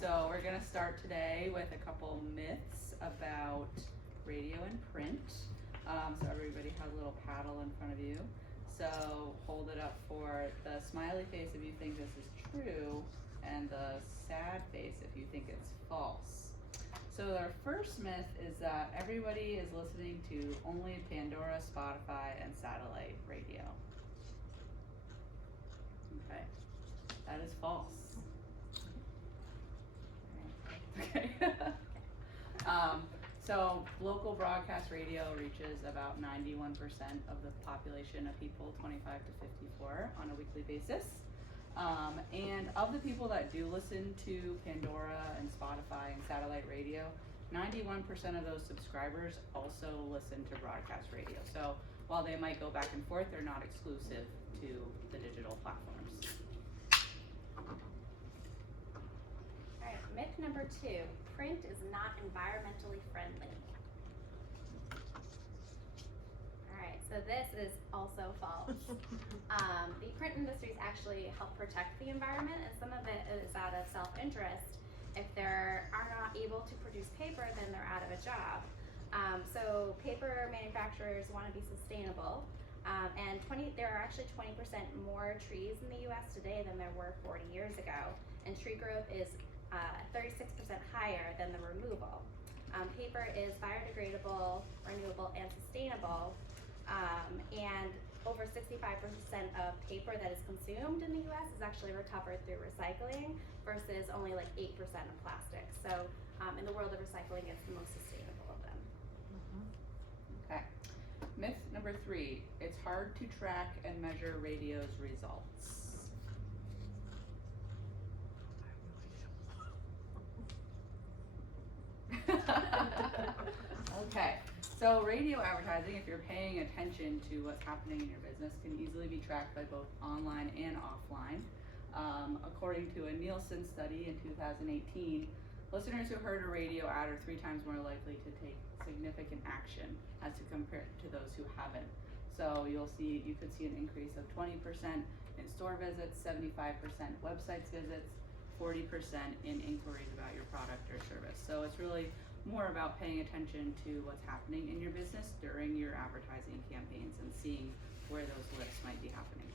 So we're gonna start today with a couple myths about radio and print. So everybody has a little paddle in front of you. So hold it up for the smiley face if you think this is true, and the sad face if you think it's false. So our first myth is that everybody is listening to only Pandora, Spotify, and satellite radio. Okay, that is false. Okay. So local broadcast radio reaches about 91% of the population of people 25 to 54 on a weekly basis. And of the people that do listen to Pandora and Spotify and satellite radio, 91% of those subscribers also listen to broadcast radio. So while they might go back and forth, they're not exclusive to the digital platforms. All right, myth number 2, print is not environmentally friendly. All right, so this is also false. The print industries actually help protect the environment, and some of it is out of self-interest. If they are not able to produce paper, then they're out of a job. So paper manufacturers want to be sustainable, and there are actually 20% more trees in the U.S. today than there were 40 years ago, and tree growth is 36% higher than the removal. Paper is biodegradable, renewable, and sustainable, and over 65% of paper that is consumed in the U.S. is actually recovered through recycling versus only like 8% of plastic. So in the world of recycling, it's the most sustainable of them. Okay. Myth number 3, it's hard to track and measure radio's results. Okay, so radio advertising, if you're paying attention to what's happening in your business, can easily be tracked by both online and offline. According to a Nielsen study in 2018, listeners who heard a radio ad are 3 times more likely to take significant action as to compare to those who haven't. So you could see an increase of 20% in store visits, 75% websites visits, 40% in inquiries about your product or service. So it's really more about paying attention to what's happening in your business during your advertising campaigns and seeing where those lifts might be happening.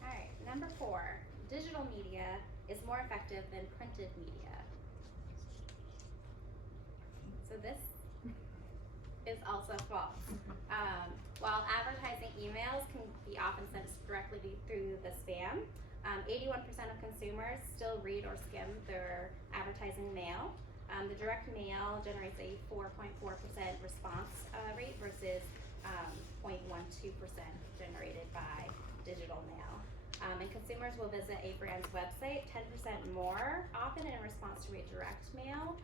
All right, number 4, digital media is more effective than printed media. So this is also false. While advertising emails can be often sent directly through the spam, 81% of consumers still read or skim their advertising mail. The direct mail generates a 4.4% response rate versus 0.12% generated by digital mail. And consumers will visit a brand's website 10% more often in response to a direct mail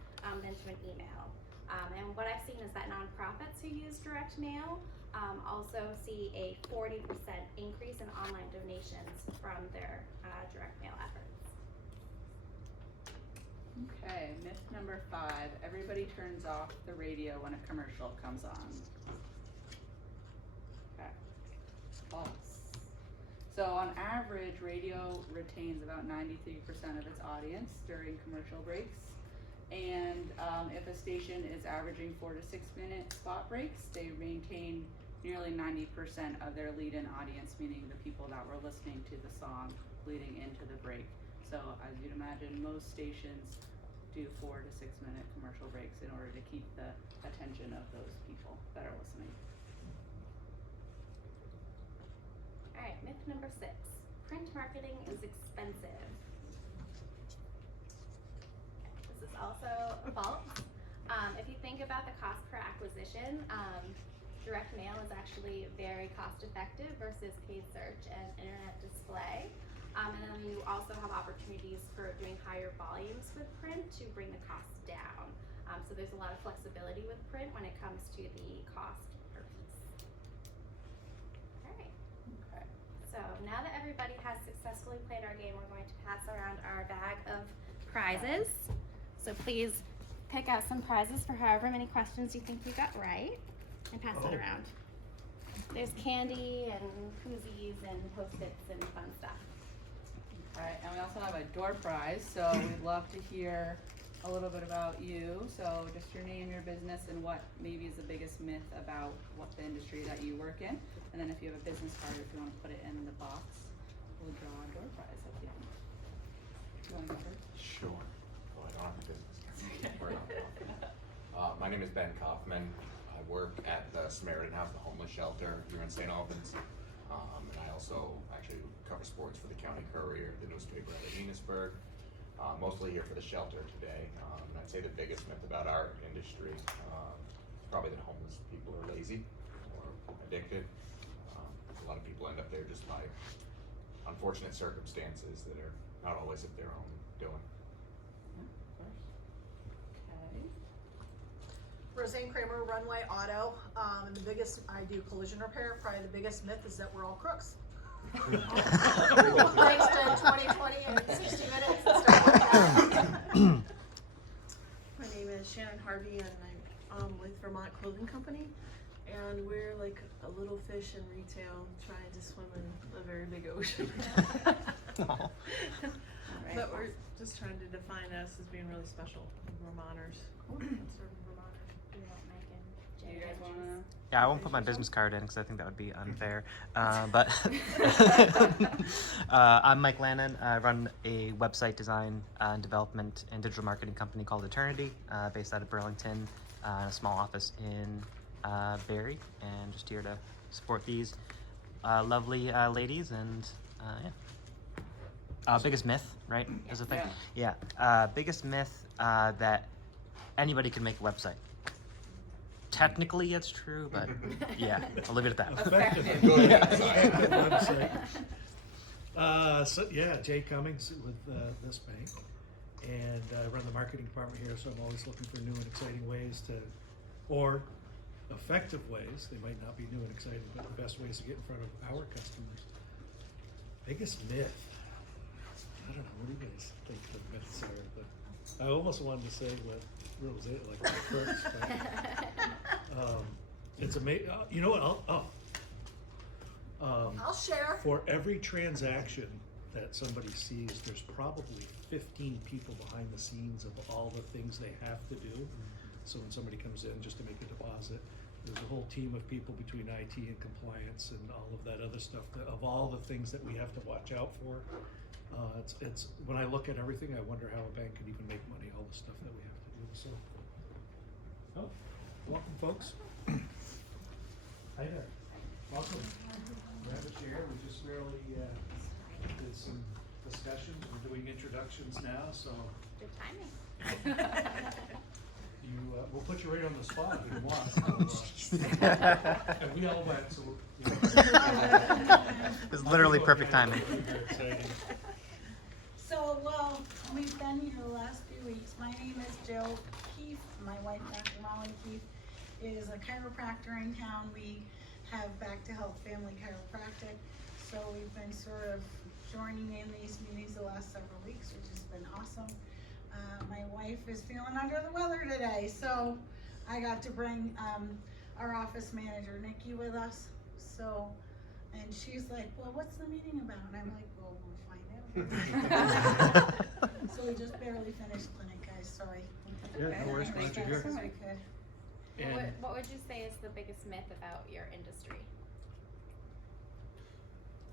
than to an email. And what I've seen is that nonprofits who use direct mail also see a 40% increase in online donations from their direct mail efforts. Okay, myth number 5, everybody turns off the radio when a commercial comes on. Okay, false. So on average, radio retains about 93% of its audience during commercial breaks. And if a station is averaging 4 to 6 minute spot breaks, they maintain nearly 90% of their lead-in audience, meaning the people that were listening to the song leading into the break. So as you'd imagine, most stations do 4 to 6 minute commercial breaks in order to keep the attention of those people that are listening. All right, myth number 6, print marketing is expensive. This is also false. If you think about the cost per acquisition, direct mail is actually very cost effective versus paid search and internet display. And then you also have opportunities for doing higher volumes with print to bring the cost down. So there's a lot of flexibility with print when it comes to the cost per piece. All right. Okay. So now that everybody has successfully played our game, we're going to pass around our bag of prizes. So please pick out some prizes for however many questions you think you got right and pass it around. There's candy and koozies and Post-its and fun stuff. Right, and we also have a door prize, so we'd love to hear a little bit about you. So just your name, your business, and what maybe is the biggest myth about what the industry that you work in. And then if you have a business card, if you want to put it in the box, we'll draw a door prize at the end. You want to go first? Sure. Well, I don't have a business card. We're not. My name is Ben Kaufman. I work at the Samaritan House, the homeless shelter here in St. Albans. And I also actually cover sports for the County Courier, the newspaper out of Venusburg. Mostly here for the shelter today. And I'd say the biggest myth about our industry is probably that homeless people are lazy or addicted. A lot of people end up there just by unfortunate circumstances that are not always of their own doing. Okay. Roseanne Kramer, Runway Auto, and the biggest, I do collision repair, probably the biggest myth is that we're all crooks. Thanks to 2020 and 60 minutes and stuff like that. My name is Shannon Harvey and I'm with Vermont Clothing Company, and we're like a little fish in retail trying to swim in a very big ocean. But we're just trying to define us as being really special Vermonters. Serving Vermonters. We won't make it. Do you guys want to? Yeah, I won't put my business card in because I think that would be unfair. But I'm Mike Lannen. I run a website design and development and digital marketing company called Eternity, based out of Burlington, and a small office in Barrie, and just here to support these lovely ladies. And yeah, biggest myth, right? Is the thing. Yeah, biggest myth that anybody can make a website. Technically, it's true, but yeah, I'll leave it at that. Effective. Effective. Website. So yeah, Jay Cummings with this bank, and I run the marketing department here. So I'm always looking for new and exciting ways to, or effective ways. They might not be new and exciting, but the best ways to get in front of our customers. Biggest myth. I don't know. What do you guys think the myths are? But I almost wanted to say what was it like the crooks, but it's amazing. You know what? I'll share. For every transaction that somebody sees, there's probably 15 people behind the scenes of all the things they have to do. So when somebody comes in just to make a deposit, there's a whole team of people between IT and compliance and all of that other stuff, of all the things that we have to watch out for. It's when I look at everything, I wonder how a bank could even make money, all the stuff that we have to do. So, welcome, folks. Hi there. Welcome. Grab a chair. We just barely did some discussions. We're doing introductions now, so Good timing. we'll put you right on the spot if you want. And we all went, so It's literally perfect timing. Very exciting. So, well, we've been here the last few weeks. My name is Jill Keefe. My wife, Dr. Mollie Keefe, is a chiropractor in town. We have Back to Health Family Chiropractic. So we've been sort of joining in these meetings the last several weeks, which has been awesome. My wife is feeling under the weather today, so I got to bring our office manager, Nikki, with us. So, and she's like, well, what's the meeting about? And I'm like, well, we'll find out. So we just barely finished clinic, guys, sorry. Yeah, no worries, glad you're here. Sorry, kid. And What would you say is the biggest myth about your industry?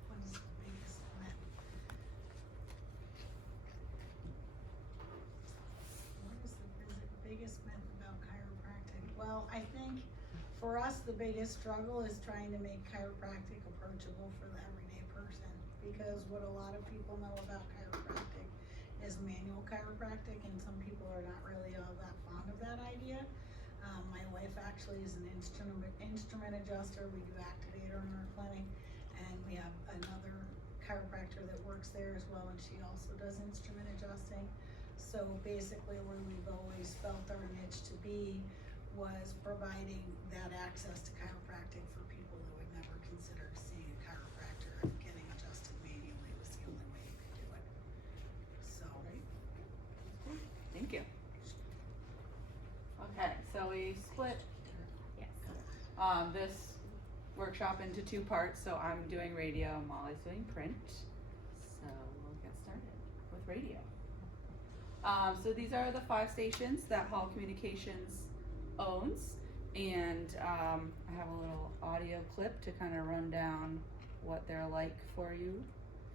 What is the biggest myth? What is the biggest myth about chiropractic? Well, I think for us, the biggest struggle is trying to make chiropractic approachable for the everyday person. Because what a lot of people know about chiropractic is manual chiropractic, and some people are not really all that fond of that idea. My wife actually is an instrument adjuster. We do activator in our clinic, and we have another chiropractor that works there as well, and she also does instrument adjusting. So basically where we've always felt our niche to be was providing that access to chiropractic for people that would never consider seeing a chiropractor and getting adjusted manually was the only way you could do it. So. Thank you. Okay, so we split Yes. this workshop into two parts. So I'm doing radio, Mollie's doing print. So we'll get started. radio. So these are the 5 stations that Hall Communications owns, and I have a little audio clip to kind of run down what they're like for you.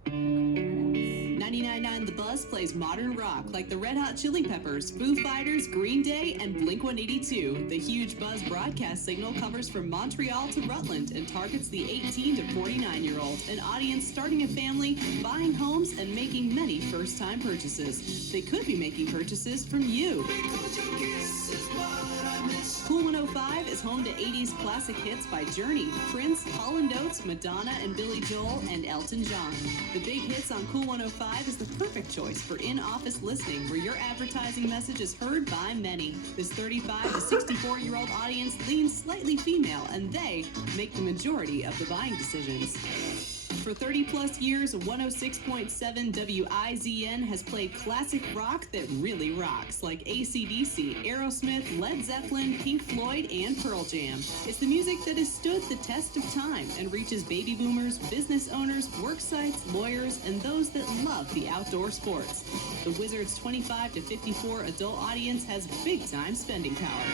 99.9 The Buzz plays modern rock like the Red Hot Chili Peppers, Foo Fighters, Green Day, and Blink-182. The huge Buzz broadcast signal covers from Montreal to Rutland and targets the 18 to 49-year-old, an audience starting a family, buying homes, and making many first-time purchases. They could be making purchases from you. Cool 105 is home to 80s classic hits by Journey, Prince, Hall & Oates, Madonna and Billy Joel, and Elton John. The big hits on Cool 105 is the perfect choice for in-office listening, where your advertising message is heard by many. This 35 to 64-year-old audience leans slightly female, and they make the majority of the buying decisions. For 30 plus years, 106.7 WIZN has played classic rock that really rocks, like AC/DC, Aerosmith, Led Zeppelin, Pink Floyd, and Pearl Jam. It's the music that has stood the test of time and reaches baby boomers, business owners, work sites, lawyers, and those that love the outdoor sports. The Wizards' 25 to 54 adult audience has big-time spending power.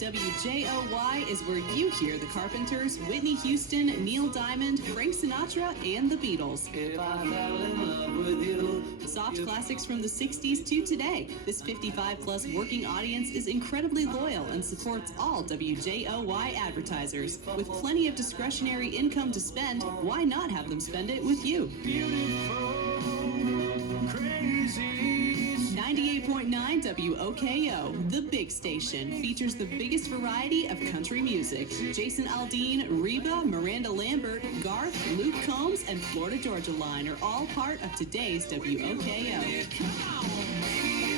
WJOY is where you hear the Carpenters, Whitney Houston, Neil Diamond, Frank Sinatra, and the Beatles. If I fell in love with you. Soft classics from the 60s to today. This 55-plus working audience is incredibly loyal and supports all WJOY advertisers. With plenty of discretionary income to spend, why not have them spend it with you? Beautiful, crazy. 98.9 WOKO, the big station, features the biggest variety of country music. Jason Aldean, Reba, Miranda Lambert, Garth, Luke Combs, and Florida Georgia Line are all part of today's WOKO.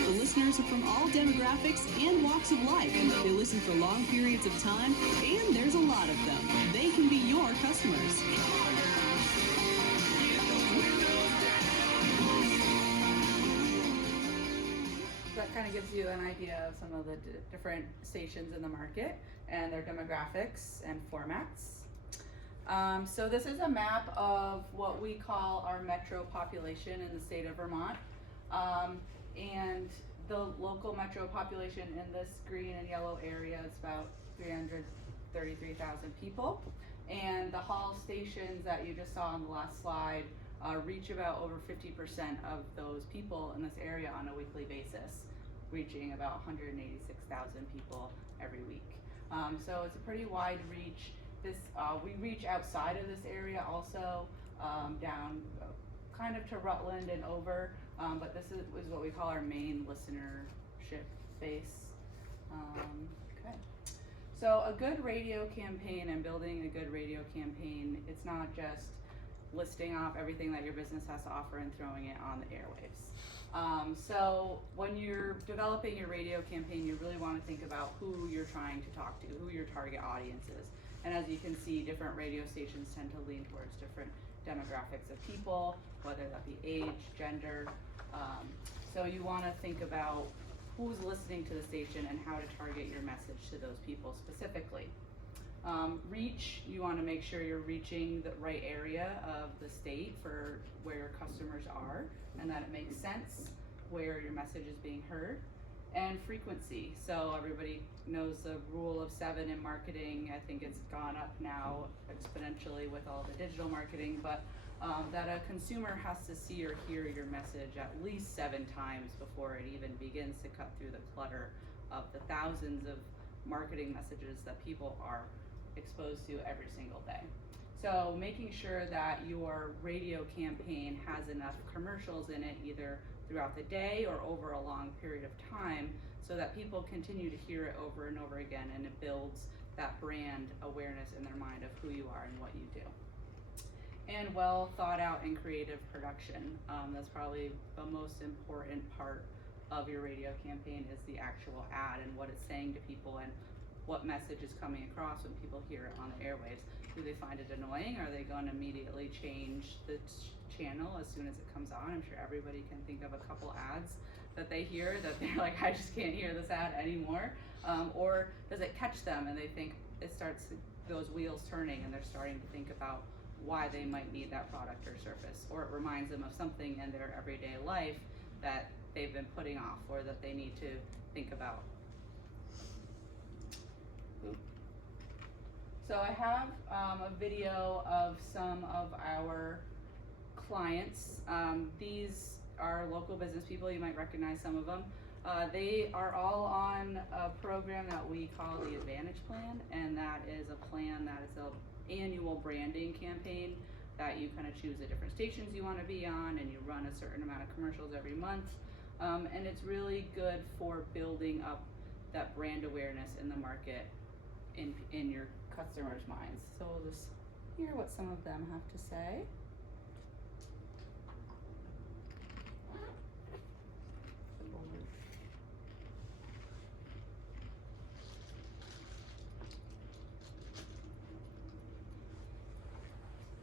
The listeners are from all demographics and walks of life. They listen for long periods of time, and there's a lot of them. They can be your customers. That kind of gives you an idea of some of the different stations in the market and their demographics and formats. So this is a map of what we call our metro population in the state of Vermont. And the local metro population in this green and yellow area is about 333,000 people. And the Hall stations that you just saw on the last slide reach about over 50% of those people in this area on a weekly basis, reaching about 186,000 people every week. So it's a pretty wide reach. We reach outside of this area also, down kind of to Rutland and over, but this is what we call our main listenership base. Okay. So a good radio campaign and building a good radio campaign, it's not just listing off everything that your business has to offer and throwing it on the airwaves. So when you're developing your radio campaign, you really want to think about who you're trying to talk to, who your target audience is. And as you can see, different radio stations tend to lean towards different demographics of people, whether that be age, gender. So you want to think about who's listening to the station and how to target your message to those people specifically. Reach, you want to make sure you're reaching the right area of the state for where your customers are and that it makes sense where your message is being heard. And frequency, so everybody knows the rule of 7 in marketing. I think it's gone up now exponentially with all the digital marketing, but that a consumer has to see or hear your message at least 7 times before it even begins to cut through the clutter of the thousands of marketing messages that people are exposed to every single day. So making sure that your radio campaign has enough commercials in it, either throughout the day or over a long period of time, so that people continue to hear it over and over again, and it builds that brand awareness in their mind of who you are and what you do. And well thought out and creative production. That's probably the most important part of your radio campaign, is the actual ad and what it's saying to people and what message is coming across when people hear it on the airwaves. Do they find it annoying? Are they going to immediately change the channel as soon as it comes on? I'm sure everybody can think of a couple ads that they hear that they're like, I just can't hear this ad anymore. Or does it catch them and they think it starts those wheels turning and they're starting to think about why they might need that product or service, or it reminds them of something in their everyday life that they've been putting off or that they need to think about. So I have a video of some of our clients. These are local business people. You might recognize some of them. They are all on a program that we call the Advantage Plan, and that is a plan that is an annual branding campaign that you kind of choose the different stations you want to be on, and you run a certain amount of commercials every month. And it's really good for building up that brand awareness in the market in your customers' minds. So we'll just hear what some of them have to say.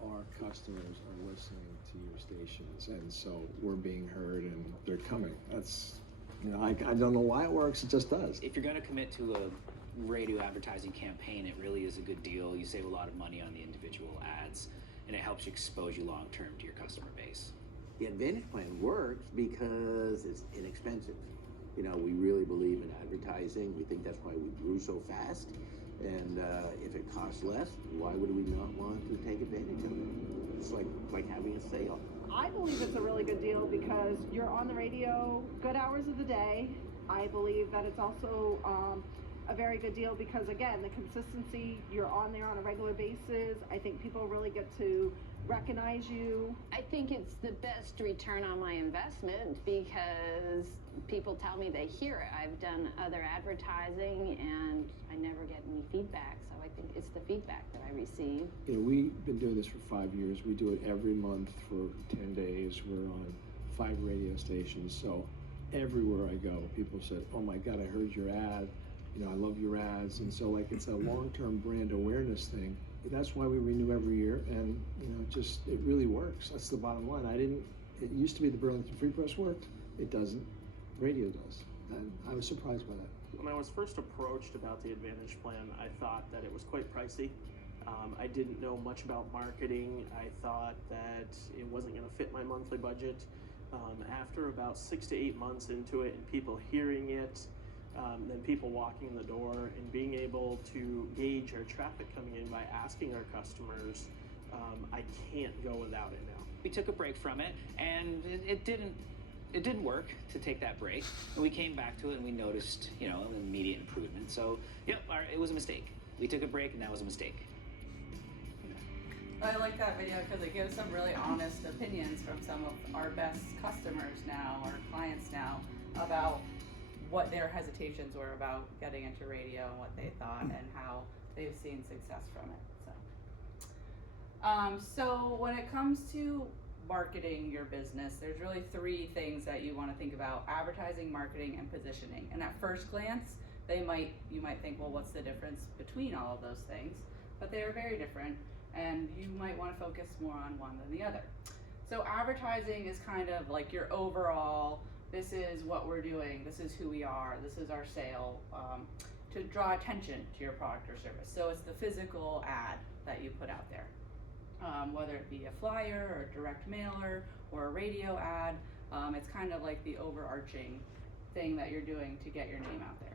Our customers are listening to your stations, and so we're being heard and they're coming. That's, I don't know why it works, it just does. If you're going to commit to a radio advertising campaign, it really is a good deal. You save a lot of money on the individual ads, and it helps you expose you long term to your customer base. The Advantage Plan works because it's inexpensive. We really believe in advertising. We think that's why we grew so fast. And if it costs less, why would we not want to take advantage of it? It's like having a sale. I believe it's a really good deal because you're on the radio good hours of the day. I believe that it's also a very good deal because, again, the consistency, you're on there on a regular basis. I think people really get to recognize you. I think it's the best return on my investment because people tell me they hear it. I've done other advertising and I never get any feedback, so I think it's the feedback that I receive. We've been doing this for 5 years. We do it every month for 10 days. We're on 5 radio stations, so everywhere I go, people said, oh my God, I heard your ad. I love your ads. And so it's a long-term brand awareness thing. That's why we renew every year, and it really works. That's the bottom line. It used to be the Burlington Free Press worked. It doesn't. Radio does. And I was surprised by that. When I was first approached about the Advantage Plan, I thought that it was quite pricey. I didn't know much about marketing. I thought that it wasn't going to fit my monthly budget. After about 6 to 8 months into it and people hearing it, then people walking in the door and being able to gauge our traffic coming in by asking our customers, I can't go without it now. We took a break from it, and it didn't work to take that break. And we came back to it, and we noticed, an immediate improvement. So, it was a mistake. We took a break, and that was a mistake. I like that video because it gives some really honest opinions from some of our best customers now, our clients now, about what their hesitations were about getting into radio and what they thought and how they've seen success from it. So when it comes to marketing your business, there's really 3 things that you want to think about: advertising, marketing, and positioning. And at first glance, you might think, well, what's the difference between all of those things? But they are very different, and you might want to focus more on one than the other. So advertising is kind of like your overall, this is what we're doing, this is who we are, this is our sale, to draw attention to your product or service. So it's the physical ad that you put out there, whether it be a flyer or a direct mailer or a radio ad. It's kind of like the overarching thing that you're doing to get your name out there.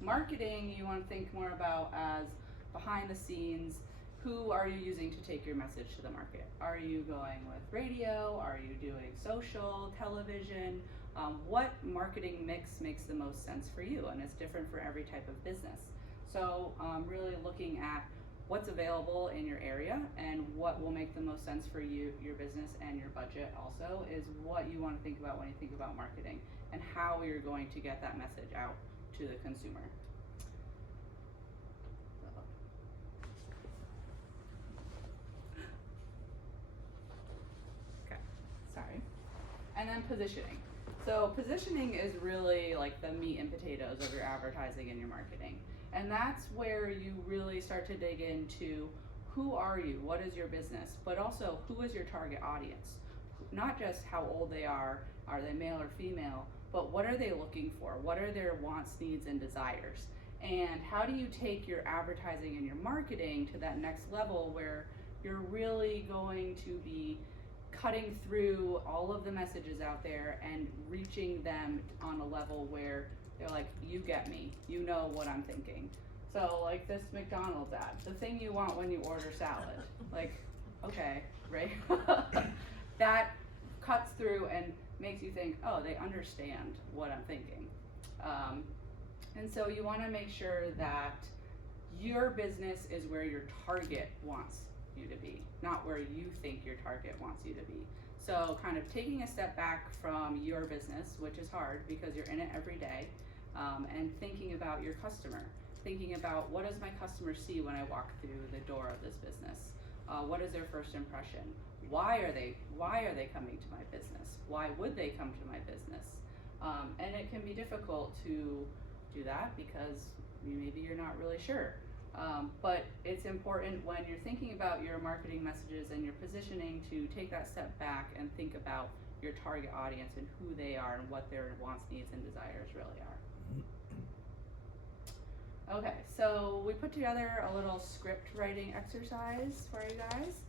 Marketing, you want to think more about as behind the scenes. Who are you using to take your message to the market? Are you going with radio? Are you doing social, television? What marketing mix makes the most sense for you? And it's different for every type of business. So really looking at what's available in your area and what will make the most sense for you, your business, and your budget also is what you want to think about when you think about marketing and how you're going to get that message out to the consumer. And then positioning. So positioning is really like the meat and potatoes of your advertising and your marketing. And that's where you really start to dig into who are you, what is your business, but also who is your target audience. Not just how old they are they male or female, but what are they looking for? What are their wants, needs, and desires? And how do you take your advertising and your marketing to that next level where you're really going to be cutting through all of the messages out there and reaching them on a level where they're like, you get me, you know what I'm thinking. So like this McDonald's ad, the thing you want when you order salad, like, okay, right? That cuts through and makes you think, oh, they understand what I'm thinking. And so you wanna make sure that your business is where your target wants you to be, not where you think your target wants you to be. So kind of taking a step back from your business, which is hard because you're in it every day, and thinking about your customer, thinking about what does my customer see when I walk through the door of this business? What is their first impression? Why are they coming to my business? Why would they come to my business? And it can be difficult to do that because maybe you're not really sure. But it's important when you're thinking about your marketing messages and your positioning to take that step back and think about your target audience and who they are and what their wants, needs, and desires really are. Okay, so we put together a little script writing exercise for you guys.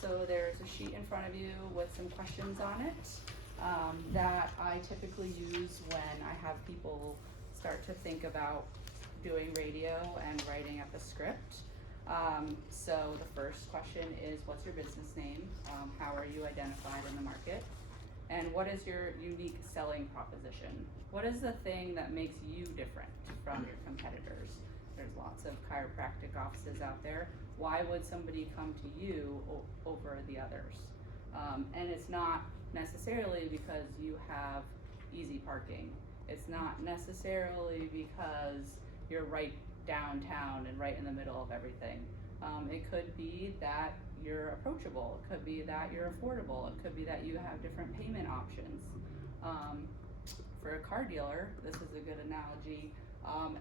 So there's a sheet in front of you with some questions on it that I typically use when I have people start to think about doing radio and writing up a script. So the first question is, what's your business name? How are you identified in the market? And what is your unique selling proposition? What is the thing that makes you different from your competitors? There's lots of chiropractic offices out there. Why would somebody come to you over the others? And it's not necessarily because you have easy parking. It's not necessarily because you're right downtown and right in the middle of everything. It could be that you're approachable. It could be that you're affordable. It could be that you have different payment options. For a car dealer, this is a good analogy.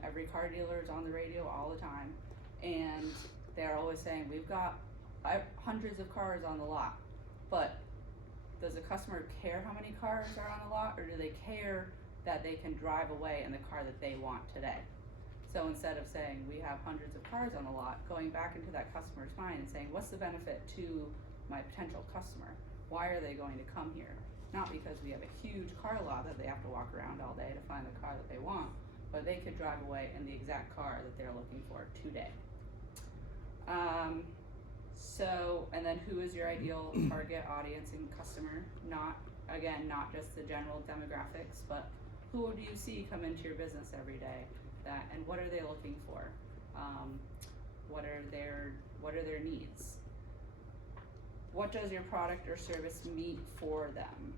Every car dealer is on the radio all the time, and they're always saying, we've got hundreds of cars on the lot, but does the customer care how many cars are on the lot, or do they care that they can drive away in the car that they want today? So instead of saying we have hundreds of cars on the lot, going back into that customer's mind and saying, what's the benefit to my potential customer? Why are they going to come here? Not because we have a huge car lot that they have to walk around all day to find the car that they want, but they could drive away in the exact car that they're looking for today. And then who is your ideal target audience and customer? Not just the general demographics, but who do you see come into your business every day? And what are they looking for? What are their needs? What does your product or service meet for them?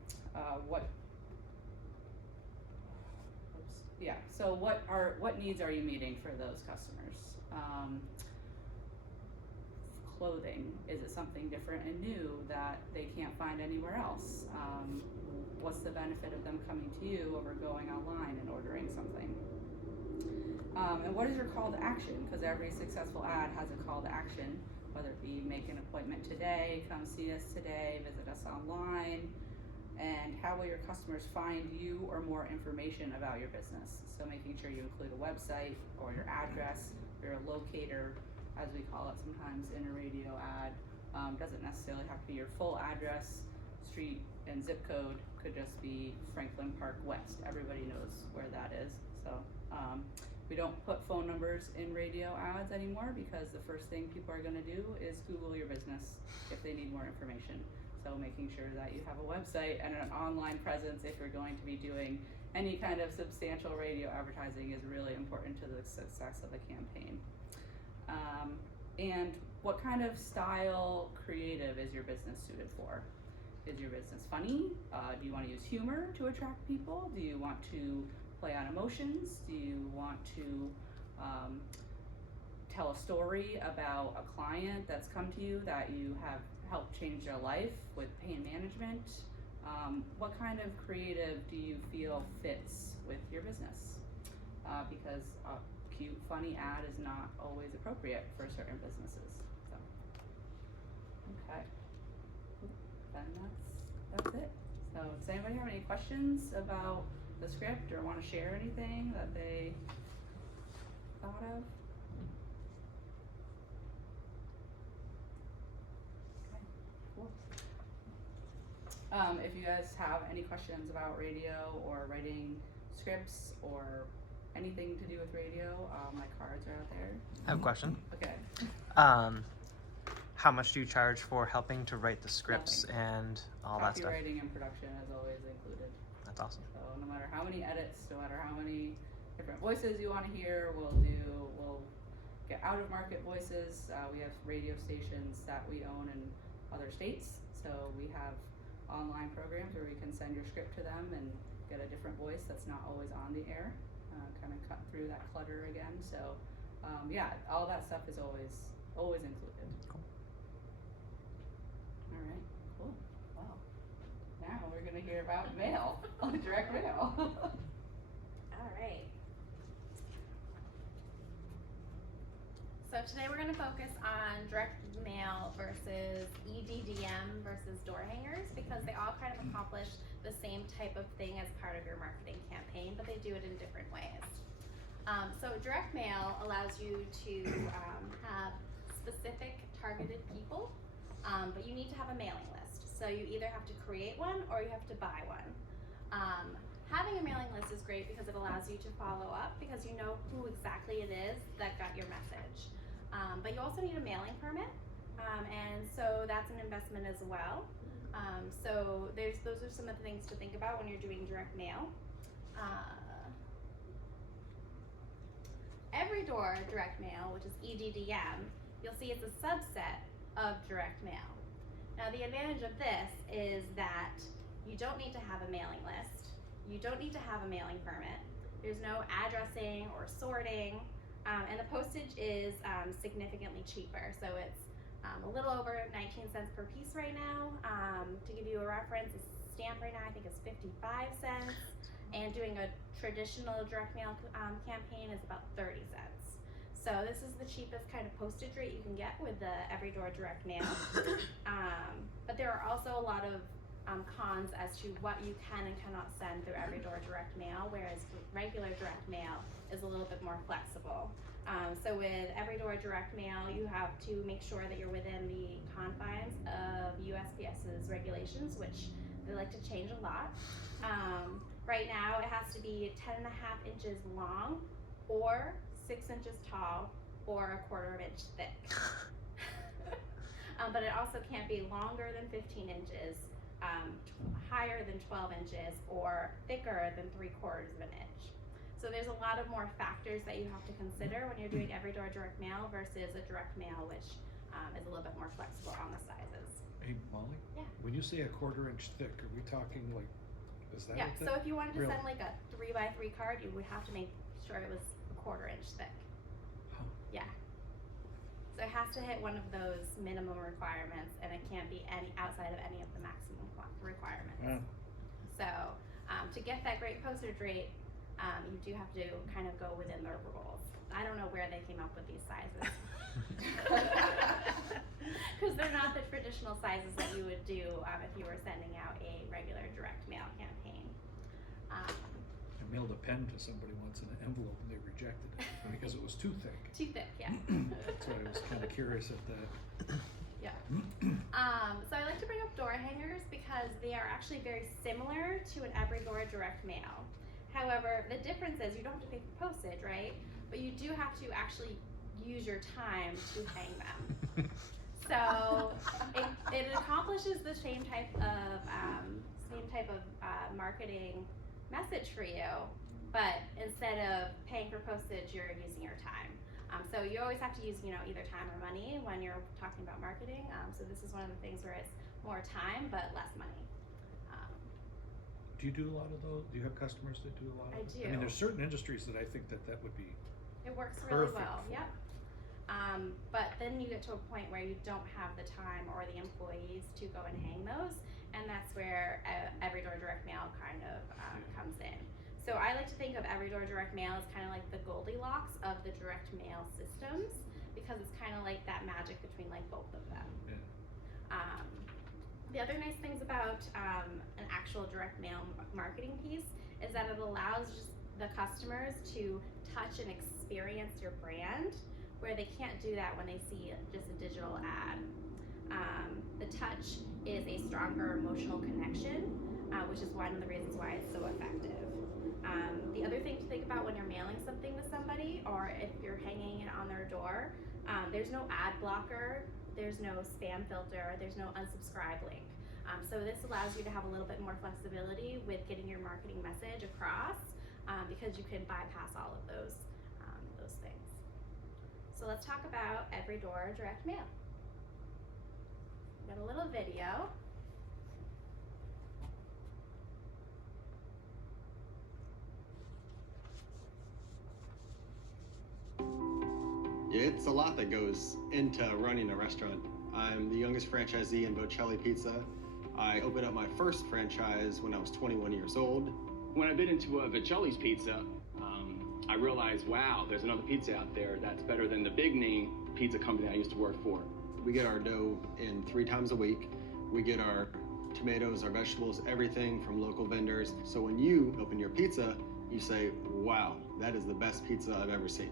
So what needs are you meeting for those customers? Clothing, is it something different and new that they can't find anywhere else? What's the benefit of them coming to you over going online and ordering something? And what is your call to action? Because every successful ad has a call to action, whether it be make an appointment today, come see us today, visit us online. And how will your customers find you or more information about your business? So making sure you include a website or your address, your locator, as we call it sometimes in a radio ad. Doesn't necessarily have to be your full address, street and zip code, could just be Franklin Park West. Everybody knows where that is. So we don't put phone numbers in radio ads anymore because the first thing people are gonna do is Google your business if they need more information. So making sure that you have a website and an online presence if you're going to be doing any kind of substantial radio advertising is really important to the success of a campaign. And what kind of style creative is your business suited for? Is your business funny? Do you want to use humor to attract people? Do you want to play on emotions? Do you want to tell a story about a client that's come to you that you have helped change their life with pain management? What kind of creative do you feel fits with your business? Because a cute, funny ad is not always appropriate for certain businesses. So, okay. Then that's it. So does anybody have any questions about the script or want to share anything that they thought of? If you guys have any questions about radio or writing scripts or anything to do with radio, my cards are out there. I have a question. Okay. How much do you charge for helping to write the scripts and all that stuff? Copywriting and production is always included. That's awesome. So no matter how many edits, no matter how many different voices you want to hear, we'll get out of market voices. We have radio stations that we own in other states, so we have online programs where we can send your script to them and get a different voice that's not always on the air, kind of cut through that clutter again. So yeah, all that stuff is always included. Cool. All right, cool. Wow. Now we're gonna hear about mail, direct mail. All right. So today we're going to focus on direct mail versus EDDM versus door hangers, because they all kind of accomplish the same type of thing as part of your marketing campaign, but they do it in different ways. So direct mail allows you to have specific targeted people, but you need to have a mailing list. So you either have to create one or you have to buy one. Having a mailing list is great because it allows you to follow up, because you know who exactly it is that got your message. But you also need a mailing permit, and so that's an investment as well. So those are some of the things to think about when you're doing direct mail. Every door direct mail, which is EDDM, you'll see it's a subset of direct mail. Now the advantage of this is that you don't need to have a mailing list. You don't need to have a mailing permit. There's no addressing or sorting, and the postage is significantly cheaper. So it's a little over 19 cents per piece right now. To give you a reference, a stamp right now I think is 55 cents, and doing a traditional direct mail campaign is about 30 cents. So this is the cheapest kind of postage rate you can get with the Every Door direct mail. But there are also a lot of cons as to what you can and cannot send through Every Door direct mail, whereas regular direct mail is a little bit more flexible. So with Every Door direct mail, you have to make sure that you're within the confines of USPS's regulations, which they like to change a lot. Right now it has to be 10.5 inches long, or 6 inches tall, or 1/4 inch thick. But it also can't be longer than 15 inches, higher than 12 inches, or thicker than 3/4 of an inch. So there's a lot of more factors that you have to consider when you're doing Every Door direct mail versus a direct mail, which is a little bit more flexible on the sizes. Hey, Molly? Yeah. When you say 1/4 inch thick, are we talking like, is that Yeah, what that? so if you wanted to Really? send like a 3x3 card, you would have to make sure it was 1/4 inch thick. Huh. Yeah. So it has to hit one of those minimum requirements, and it can't be any outside of any of the maximum requirements. Yeah. So to get that great postage rate, you do have to kind of go within the rules. I don't know where they came up with these sizes, because they're not the traditional sizes that you would do if you were sending out a regular direct mail campaign. I mailed a pen to somebody once in an envelope and they rejected it because it was too thick. Too thick, yeah. So I was kind of curious at that. Yeah. So I like to bring up door hangers because they are actually very similar to an Every Door direct mail. However, the difference is you don't have to pay for postage, right? But you do have to actually use your time to hang them. So it accomplishes the same type of marketing message for you, but instead of paying for postage, you're using your time. So you always have to use, either time or money when you're talking about marketing. So this is one of the things where it's more time but less money. Do you do a lot of those? Do you have customers that do a lot of I those? do. I mean, there's certain industries that I think that would be It works really perfect well. for. Yep. But then you get to a point where you don't have the time or the employees to go and hang those, and that's where Every Door direct mail kind of comes in. So I like to think of Every Door direct mail as kind of like the Goldilocks of the direct mail systems, because it's kind of like that magic between like both of them. Yeah. The other nice things about an actual direct mail marketing piece is that it allows just the customers to touch and experience your brand, where they can't do that when they see just a digital ad. The touch is a stronger emotional connection, which is one of the reasons why it's so effective. The other thing to think about when you're mailing something to somebody, or if you're hanging it on their door, there's no ad blocker, there's no spam filter, there's no unsubscribe link. So this allows you to have a little bit more flexibility with getting your marketing message across, because you can bypass all of those things. So let's talk about Every Door direct mail. Got a little video. It's a lot that goes into running a restaurant. I'm the youngest franchisee in Bocelli Pizza. I opened up my first franchise when I was 21 years old. When I bit into Bocelli's Pizza, I realized, wow, there's another pizza out there that's better than the big name pizza company I used to work for. We get our dough in 3 times a week. We get our tomatoes, our vegetables, everything from local vendors. So when you open your pizza, you say, wow, that is the best pizza I've ever seen.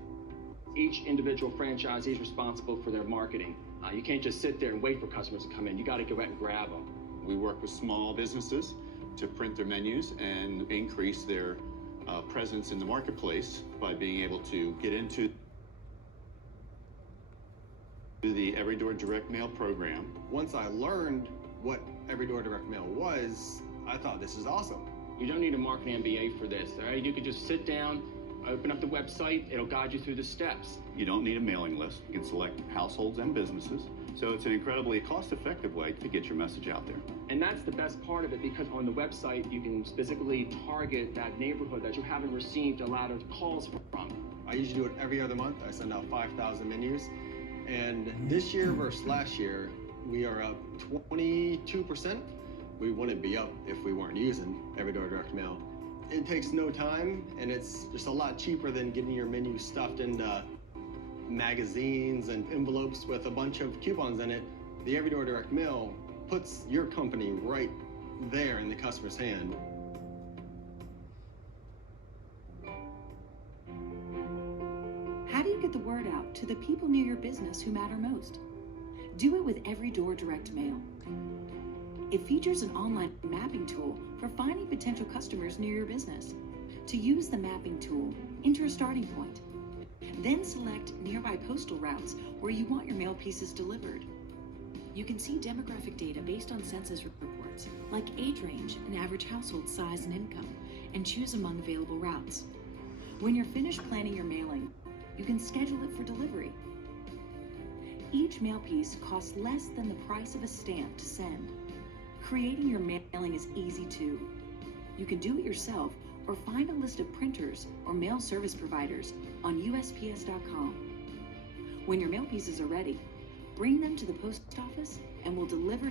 Each individual franchisee is responsible for their marketing. You can't just sit there and wait for customers to come in. You got to go out and grab them. We work with small businesses to print their menus and increase their presence in the marketplace by being able to get into the Every Door direct mail program. Once I learned what Every Door direct mail was, I thought this is awesome. You don't need a marketing MBA for this, all right? You could just sit down, open up the website, it'll guide you through the steps. You don't need a mailing list. You can select households and businesses. So it's an incredibly cost-effective way to get your message out there. And that's the best part of it, because on the website, you can specifically target that neighborhood that you haven't received a lot of calls from. I usually do it every other month. I send out 5,000 menus. And this year versus last year, we are up 22%. We wouldn't be up if we weren't using Every Door direct mail. It takes no time, and it's just a lot cheaper than getting your menu stuffed into magazines and envelopes with a bunch of coupons in it. The Every Door direct mail puts your company right there in the customer's hand. How do you get the word out to the people near your business who matter most? Do it with Every Door direct mail. It features an online mapping tool for finding potential customers near your business. To use the mapping tool, enter a starting point. Then select nearby postal routes where you want your mail pieces delivered. You can see demographic data based on census reports, like age range and average household size and income, and choose among available routes. When you're finished planning your mailing, you can schedule it for delivery. Each mail piece costs less than the price of a stamp to send. Creating your mailing is easy too. You can do it yourself or find a list of printers or mail service providers on USPS.com. When your mail pieces are ready, bring them to the post office and we'll deliver